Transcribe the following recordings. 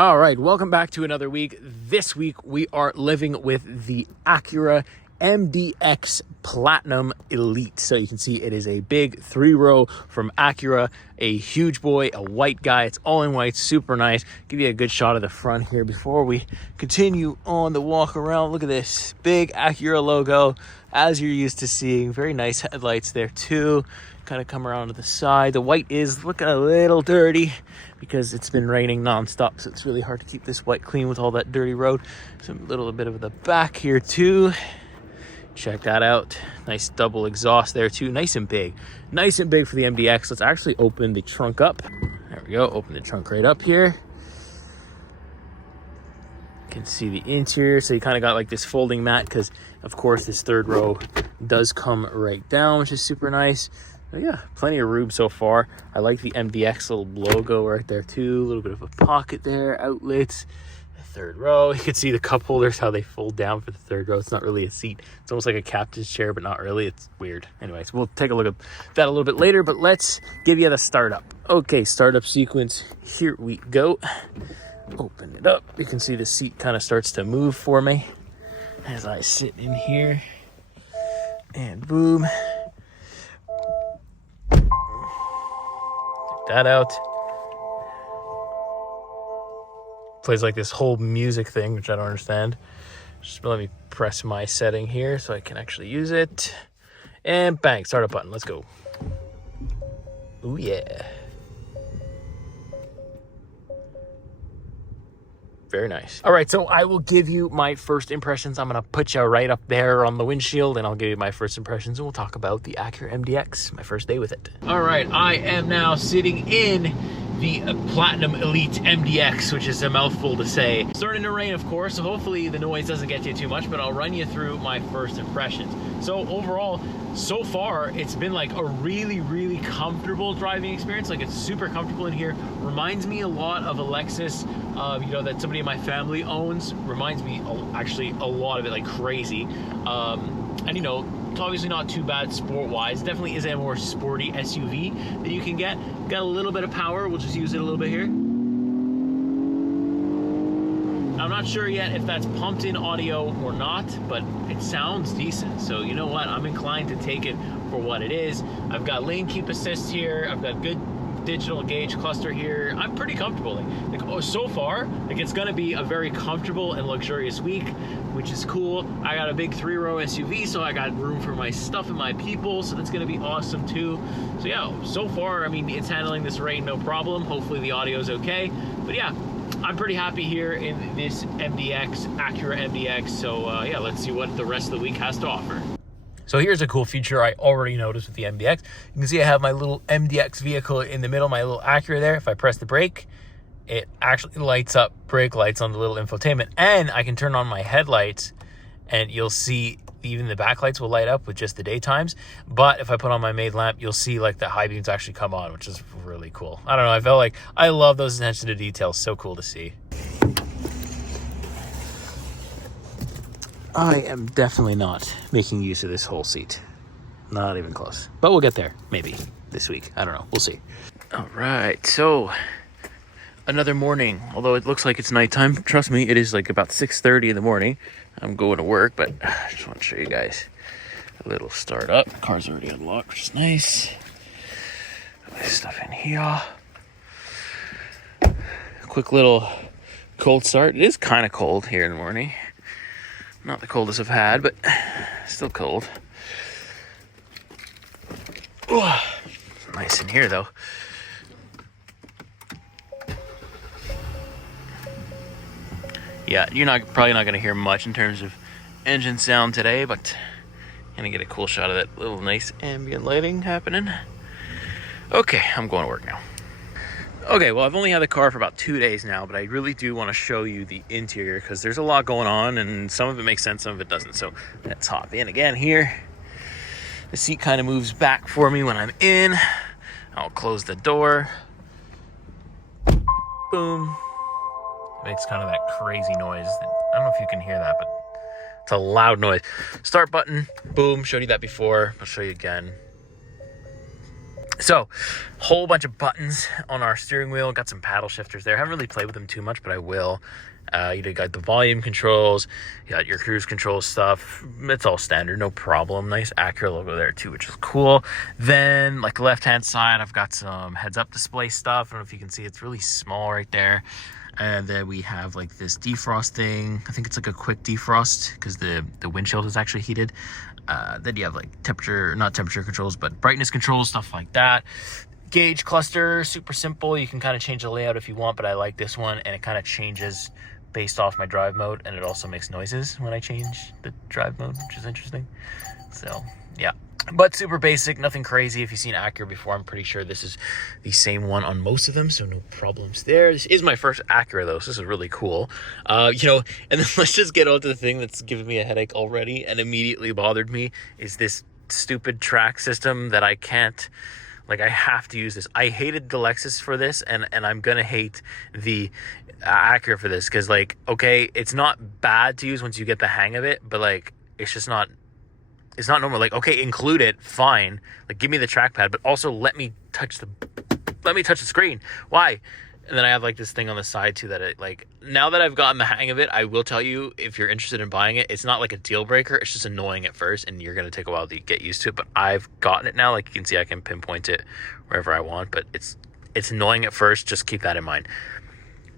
All right, welcome back to another week. This week we are living with the Acura MDX Platinum Elite. So you can see it is a big 3-row from Acura, a huge boy, a white guy. It's all in white, super nice. Give you a good shot of the front here before we continue on the walk around. Look at this big Acura logo, as you're used to seeing. Very nice headlights there too. Kind of come around to the side. The white is looking a little dirty because it's been raining nonstop, so it's really hard to keep this white clean with all that dirty road. Some little bit of the back here too. Check that out. Nice double exhaust there too. Nice and big for the MDX. Let's actually open the trunk up. There we go. Open the trunk right up here. You can see the interior. So you kind of got like this folding mat because of course this third row does come right down, which is super nice. But yeah, plenty of room so far. I like the MDX little logo right there too. A little bit of a pocket there, outlets. Third row, you can see the cup holders, how they fold down for the third row. It's not really a seat. It's almost like a captain's chair, but not really. It's weird. Anyways, we'll take a look at that a little bit later, but let's give you the startup. Okay, startup sequence. Here we go. Open it up. You can see the seat kind of starts to move for me as I sit in here. And boom. Check that out. Plays like this whole music thing, which I don't understand. Just let me press my setting here so I can actually use it. And bang, startup button. Let's go. Ooh, yeah. Very nice. All right, so I will give you my first impressions. I'm gonna put you right up there on the windshield and I'll give you my first impressions and we'll talk about the Acura MDX, my first day with it. All right, I am now sitting in the Platinum Elite MDX, which is a mouthful to say. Starting to rain, of course, so hopefully the noise doesn't get you too much, but I'll run you through my first impressions. So overall, so far, it's been like a really comfortable driving experience. Like it's super comfortable in here. Reminds me a lot of a Lexus, that somebody in my family owns. Reminds me actually a lot of it, like crazy. It's obviously not too bad sport-wise. Definitely is a more sporty SUV that you can get. Got a little bit of power. We'll just use it a little bit here. I'm not sure yet if that's pumped in audio or not, but it sounds decent. So you know what? I'm inclined to take it for what it is. I've got lane keep assist here. I've got good digital gauge cluster here. I'm pretty comfortable. So far, it's gonna be a very comfortable and luxurious week, which is cool. I got a big 3-row SUV, so I got room for my stuff and my people, so that's gonna be awesome too. So yeah, so far, it's handling this rain no problem. Hopefully the audio is okay. But yeah, I'm pretty happy here in this MDX, Acura MDX. So yeah, let's see what the rest of the week has to offer. So here's a cool feature I already noticed with the MDX. You can see I have my little MDX vehicle in the middle, my little Acura there. If I press the brake, it actually lights up brake lights on the little infotainment. And I can turn on my headlights and you'll see even the backlights will light up with just the daytimes. But if I put on my main lamp, you'll see like the high beams actually come on, which is really cool. I don't know, I felt like I love those attention to detail. So cool to see. I am definitely not making use of this whole seat. Not even close. But we'll get there, maybe, this week. I don't know. We'll see. All right, so another morning. Although it looks like it's nighttime, trust me, it is like about 6:30 in the morning. I'm going to work, but I just want to show you guys a little start up. Car's already unlocked, which is nice. Put my stuff in here. Quick little cold start. It is kind of cold here in the morning. Not the coldest I've had, but still cold. Ooh, nice in here, though. Yeah, you're probably not going to hear much in terms of engine sound today, but I'm going to get a cool shot of that little nice ambient lighting happening. Okay, I'm going to work now. Okay, well, I've only had the car for about 2 days now, but I really do want to show you the interior because there's a lot going on and some of it makes sense, some of it doesn't. So let's hop in again here. The seat kind of moves back for me when I'm in. I'll close the door. Boom. It makes kind of that crazy noise. I don't know if you can hear that, but it's a loud noise. Start button. Boom. Showed you that before. I'll show you again. So, whole bunch of buttons on our steering wheel. Got some paddle shifters there. Haven't really played with them too much, but I will. You got the volume controls. You got your cruise control stuff. It's all standard, no problem. Nice Acura logo there too, which is cool. Then, like, left-hand side, I've got some heads-up display stuff. I don't know if you can see. It's really small right there. And then we have like this defrost thing. I think it's like a quick defrost because the windshield is actually heated. Then you have like not temperature controls, but brightness controls, stuff like that. Gauge cluster, super simple. You can kind of change the layout if you want, but I like this one, and it kind of changes based off my drive mode, and it also makes noises when I change the drive mode, which is interesting. So yeah, but super basic, nothing crazy. If you've seen Acura before, I'm pretty sure this is the same one on most of them, so no problems there. This is my first Acura though, so this is really cool. You know, and then let's just get on to the thing that's giving me a headache already and immediately bothered me, is this stupid track system that I can't, like, I have to use this. I hated the Lexus for this, and I'm gonna hate the Acura for this, because, like, okay, it's not bad to use once you get the hang of it, but, like, it's just not, it's not normal. Like, okay, include it, fine. Like, give me the trackpad, but also let me touch the screen. Why? And then I have like this thing on the side too that it, like, now that I've gotten the hang of it, I will tell you, if you're interested in buying it, it's not like a deal breaker. It's just annoying at first, and you're gonna take a while to get used to it. But I've gotten it now. Like, you can see, I can pinpoint it wherever I want. But it's annoying at first. Just keep that in mind.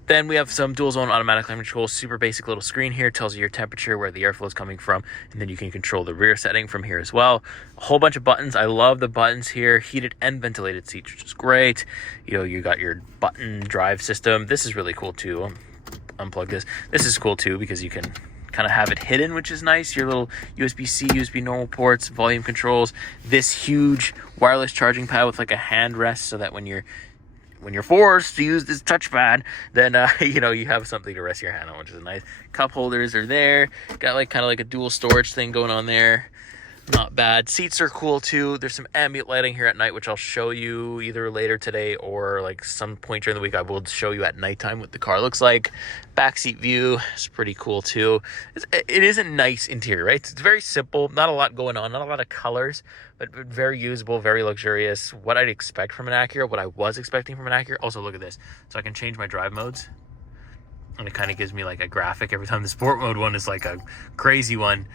Then we have some dual zone automatic climate control. Super basic little screen here. Tells you your temperature, where the airflow is coming from, and then you can control the rear setting from here as well. A whole bunch of buttons. I love the buttons here. Heated and ventilated seats, which is great. You know, you got your button drive system. This is really cool too. Unplug this. This is cool too because you can kind of have it hidden, which is nice. Your little USB-C, USB normal ports, volume controls. This huge wireless charging pad with like a hand rest, so that when you're forced to use this touchpad, then you know, you have something to rest your hand on, which is nice. Cup holders are there. Got like kind of like a dual storage thing going on there. Not bad. Seats are cool too. There's some ambient lighting here at night, which I'll show you either later today or like some point during the week. I will show you at nighttime what the car looks like. Backseat view is pretty cool too. It is a nice interior, right? It's very simple. Not a lot going on. Not a lot of colors, but very usable, very luxurious. What I'd expect from an Acura, what I was expecting from an Acura. Also, look at this. So I can change my drive modes, and it kind of gives me like a graphic every time. The sport mode one is like a crazy one.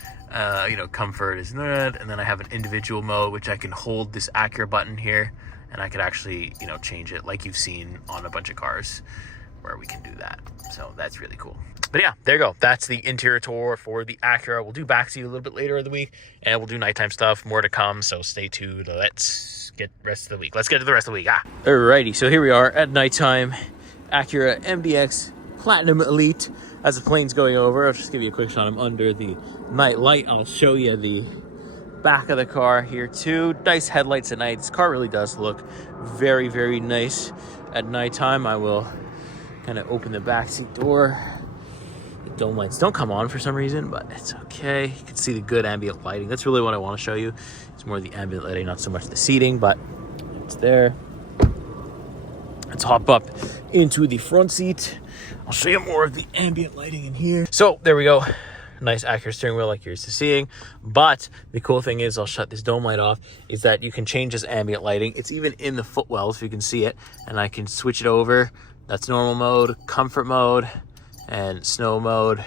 You know, comfort is not, and then I have an individual mode, which I can hold this Acura button here, and I could actually, you know, change it like you've seen on a bunch of cars where we can do that. So that's really cool. But yeah, there you go. That's the interior tour for the Acura. We'll do backseat a little bit later in the week, and we'll do nighttime stuff. More to come, so stay tuned. Let's get the rest of the week. Let's get to the rest of the week. Alrighty, so here we are at nighttime. Acura MDX Platinum Elite. As the plane's going over, I'll just give you a quick shot. I'm under the night light. I'll show you the back of the car here too. Nice headlights at night. This car really does look very, very nice at nighttime. I will kind of open the backseat door. The dome lights don't come on for some reason, but it's okay. You can see the good ambient lighting. That's really what I want to show you. It's more the ambient lighting, not so much the seating, but it's there. Let's hop up into the front seat. I'll show you more of the ambient lighting in here. So there we go. Nice Acura steering wheel like you're used to seeing. But the cool thing is, I'll shut this dome light off, is that you can change this ambient lighting. It's even in the footwell, if you can see it. And I can switch it over. That's normal mode, comfort mode, and snow mode.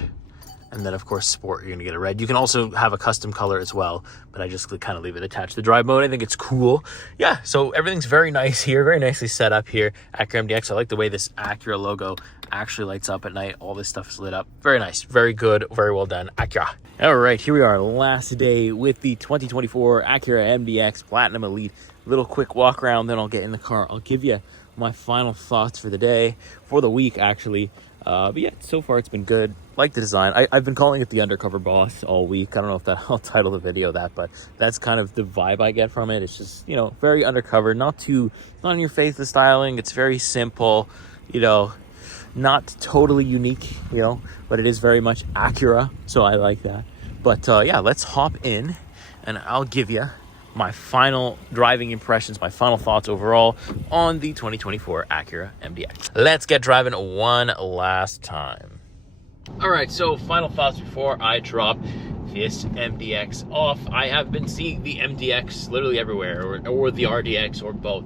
And then, of course, sport, you're going to get a red. You can also have a custom color as well, but I just kind of leave it attached to drive mode. I think it's cool. Yeah, so everything's very nice here, very nicely set up here. Acura MDX, I like the way this Acura logo actually lights up at night. All this stuff is lit up. Very nice, very good, very well done, Acura. All right, here we are, last day with the 2024 Acura MDX Platinum Elite. Little quick walk around, then I'll get in the car. I'll give you my final thoughts for the day, for the week, actually. But yeah, so far it's been good. Like the design. I've been calling it the undercover boss all week. I don't know if I'll title the video that, but that's kind of the vibe I get from it. It's just, you know, very undercover, not in your face, the styling. It's very simple, you know, not totally unique, you know, but it is very much Acura, so I like that. But yeah, let's hop in and I'll give you my final driving impressions, my final thoughts overall on the 2024 Acura MDX. Let's get driving one last time. All right, so final thoughts before I drop this MDX off. I have been seeing the MDX literally everywhere, or the RDX, or both.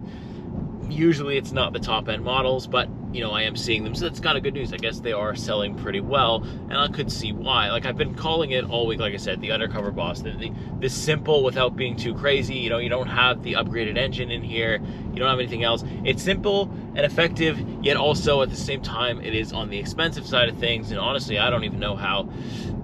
Usually it's not the top end models, but you know, I am seeing them, so that's kind of good news. I guess they are selling pretty well, and I could see why. Like, I've been calling it all week, like I said, the undercover boss, the simple without being too crazy. You know, you don't have the upgraded engine in here, you don't have anything else. It's simple and effective, yet also at the same time it is on the expensive side of things. And honestly, I don't even know how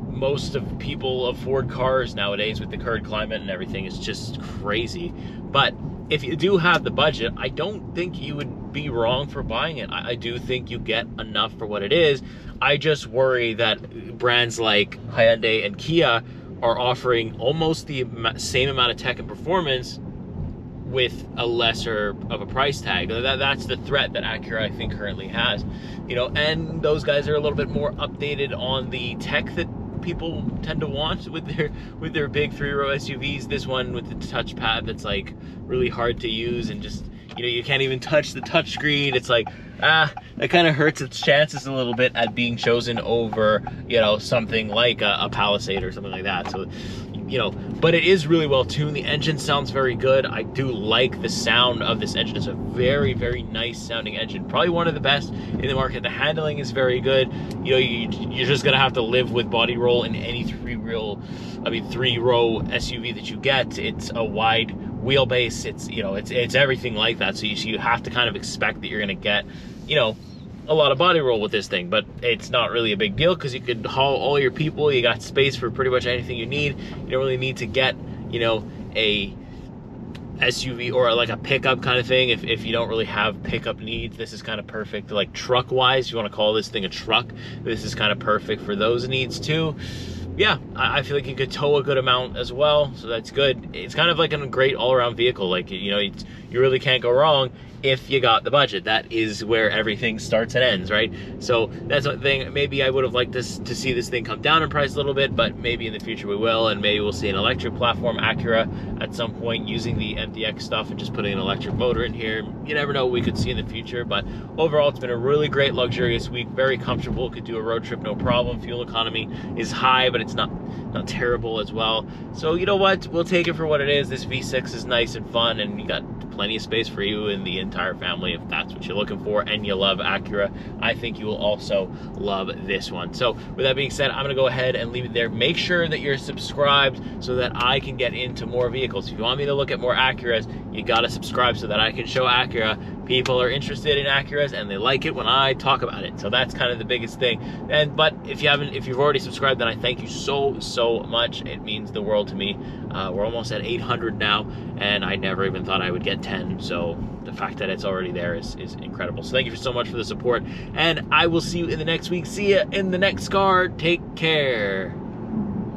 most of people afford cars nowadays with the current climate and everything. It's just crazy. But if you do have the budget, I don't think you would be wrong for buying it. I do think you get enough for what it is. I just worry that brands like Hyundai and Kia are offering almost the same amount of tech and performance with a lesser of a price tag. That's the threat that Acura, I think, currently has. You know, and those guys are a little bit more updated on the tech that people tend to want with their big 3-row SUVs. This one with the touchpad that's like really hard to use, and just, you know, you can't even touch the touchscreen. It's like, that kind of hurts its chances a little bit at being chosen over, you know, something like a Palisade or something like that. So, you know, but it is really well tuned. The engine sounds very good. I do like the sound of this engine. It's a very, very nice sounding engine. Probably one of the best in the market. The handling is very good. You know, you're just gonna have to live with body roll in any 3-row SUV that you get. It's a wide wheelbase. It's, you know, it's everything like that. So you have to kind of expect that you're gonna get, you know, a lot of body roll with this thing, but it's not really a big deal because you could haul all your people. You got space for pretty much anything you need. You don't really need to get, you know, a SUV or like a pickup kind of thing if you don't really have pickup needs. This is kind of perfect. Like truck wise, you want to call this thing a truck, this is kind of perfect for those needs too. Yeah, I feel like you could tow a good amount as well, so that's good. It's kind of like a great all-around vehicle. Like, you know, you really can't go wrong if you got the budget. That is where everything starts and ends, right? So that's one thing. Maybe I would have liked to see this thing come down in price a little bit, but maybe in the future we will, and maybe we'll see an electric platform Acura at some point using the MDX stuff and just putting an electric motor in here. You never know what we could see in the future, but overall it's been a really great, luxurious week. Very comfortable, could do a road trip no problem. Fuel economy is high, but it's not terrible as well. So you know what, we'll take it for what it is. This V6 is nice and fun, and you got plenty of space for you and the entire family if that's what you're looking for and you love Acura. I think you will also love this one. So with that being said, I'm gonna go ahead and leave it there. Make sure that you're subscribed so that I can get into more vehicles. If you want me to look at more Acuras, you gotta subscribe so that I can show Acura. People are interested in Acuras and they like it when I talk about it. So that's kind of the biggest thing. But if you've already subscribed, then I thank you so much. It means the world to me. We're almost at 800 now, and I never even thought I would get 10. So the fact that it's already there is incredible. So thank you so much for the support, and I will see you in the next week. See you in the next car. Take care.